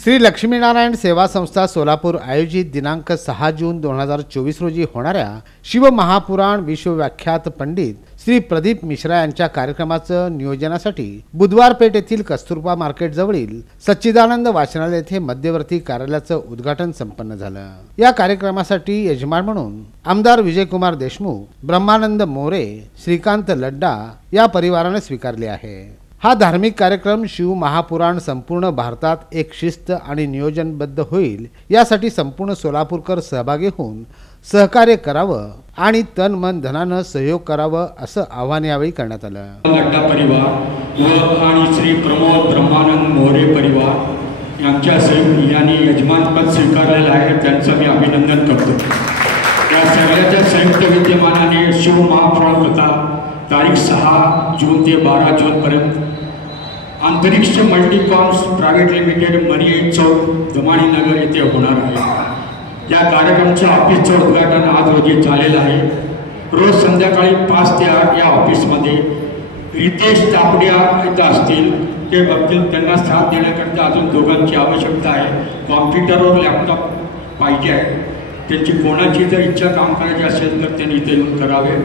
श्री लक्ष्मीनारायण सेवा संस्था सोलापूर आयोजित दिनांक 6 जून 2024 रोजी होणाऱ्या शिवमहापुराण विश्वव्याख्यात पंडित श्री प्रदीप मिश्रा यांच्या कार्यक्रमाचं नियोजनासाठी बुधवार पेठ येथील कस्तुरबा मार्केट जवळील सच्चिदानंद वाचनालय येथे मध्यवर्ती कार्यालयाचं उद्घाटन संपन्न झालं। या कार्यक्रमासाठी यजमान म्हणून आमदार विजयकुमार देशमुख, ब्रह्मानंद मोरे, श्रीकांत लड्डा या परिवाराने स्वीकारले आहे। हा धार्मिक कार्यक्रम शिव महापुराण संपूर्ण भारतात एक शिस्त आणि नियोजनबद्ध होईल यासाठी संपूर्ण सोलापूरकर सहभागी होऊन सहकार्य करावं आणि तन मन धनानं सहयोग करावं असं आवाहन यावेळी करण्यात आलं। लड्डा परिवार व आणि श्री प्रमोद ब्रह्मानंद मोरे परिवार यांच्या संयुक्त यांनी यजमानपद स्वीकारलेलं आहे, त्यांचं मी अभिनंदन करतो। या सगळ्याच्या संयुक्त विद्यमानाने शिव महापुराण कथा तारीख 6 जून ते 12 जून पर्यंत अंतरिक्ष मल्टीकॉम्स प्रायव्हेट लिमिटेड मरिये चौक दमाणी नगर येथे होणार आहे। या कार्यक्रमाच्या ऑफिसचं उद्घाटन आज रोजी झालेलं आहे। रोज संध्याकाळी 5 ते 8 या ऑफिसमध्ये रितेश तापडिया इथं असतील, ते बघतील। त्यांना साथ देण्याकरता अजून दोघांची आवश्यकता आहे। कॉम्प्युटरवर लॅपटॉप पाहिजे आहे, त्यांची कोणाची जर इच्छा काम करायची असेल तर त्यांनी इथे येऊन करावे।